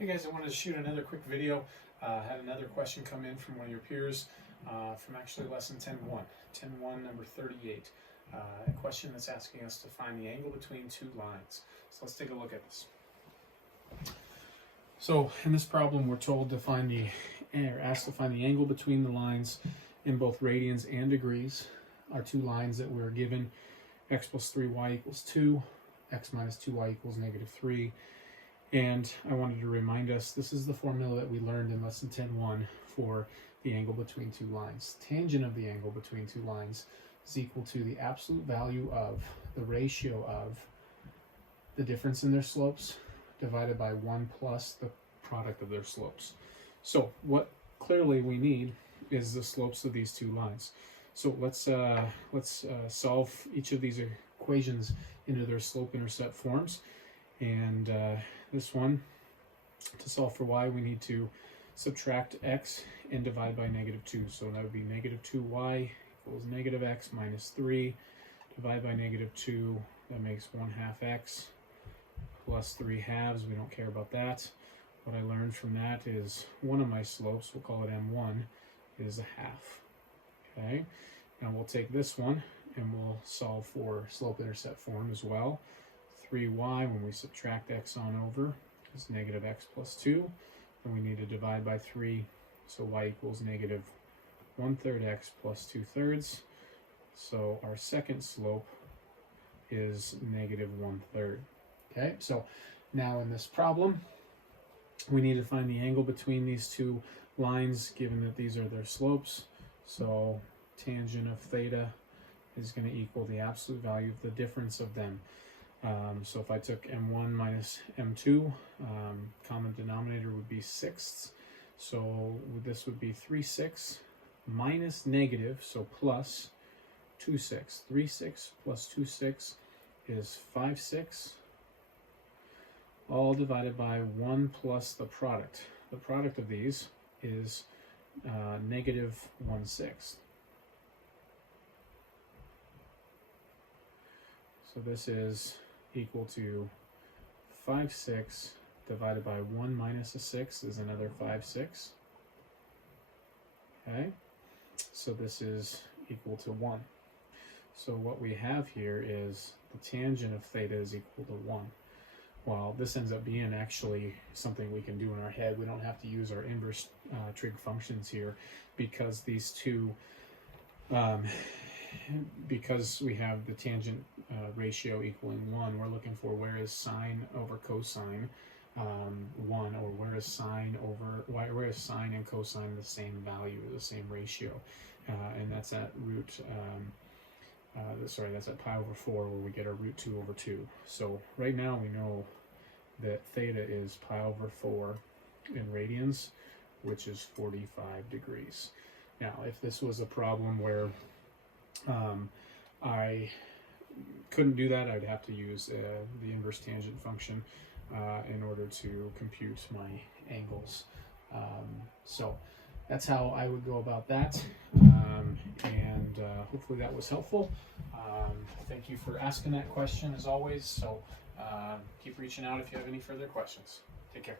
Hey guys, I wanted to shoot another quick video. Had another question come in from one of your peers from actually lesson 10.1, 10.1 number 38. A question that's asking us to find the angle between two lines. So let's take a look at this. So in this problem, we're told to find asked to find the angle between the lines in both radians and degrees. Our two lines that we're given, x plus 3y equals 2, x minus 2y equals negative 3. And I wanted to remind us, this is the formula that we learned in lesson 10.1 for the angle between two lines. Tangent of the angle between two lines is equal to the absolute value of the ratio of the difference in their slopes divided by 1 plus the product of their slopes. So what clearly we need is the slopes of these two lines. So let's solve each of these equations into their slope-intercept forms. And this one, to solve for y, we need to subtract x and divide by negative 2. So that would be negative 2y equals negative x minus 3. Divide by negative 2, that makes 1/2 x plus 3/2. We don't care about that. What I learned from that is one of my slopes, we'll call it m1, is 1/2. Okay, now we'll take this one and we'll solve for slope-intercept form as well. 3y, when we subtract x on over, is negative x plus 2. And we need to divide by 3, so y equals negative 1/3 x plus 2/3. So our second slope is negative 1/3. Okay, so now in this problem, we need to find the angle between these two lines, given that these are their slopes. So tangent of theta is going to equal the absolute value of the difference of them. So if I took m1 minus m2, common denominator would be sixths. So this would be 3/6 minus negative, so plus 2/6. 3/6 plus 2/6 is 5/6, all divided by 1 plus the product. The product of these is negative 1/6. So this is equal to 5/6 divided by 1 minus a 6 is another 5/6. Okay, so this is equal to 1. So what we have here is the tangent of theta is equal to 1. Well, this ends up being actually something we can do in our head. We don't have to use our inverse trig functions here, because these two, because we have the tangent ratio equaling 1, we're looking for where is sine over cosine 1, or where is sine and cosine the same value, the same ratio, and that's at that's at pi over 4, where we get our root 2 over 2. So right now we know that theta is pi over 4 in radians, which is 45 degrees. Now, if this was a problem where I couldn't do that, I'd have to use the inverse tangent function in order to compute my angles. So that's how I would go about that, and hopefully that was helpful. Thank you for asking that question as always. So keep reaching out if you have any further questions. Take care.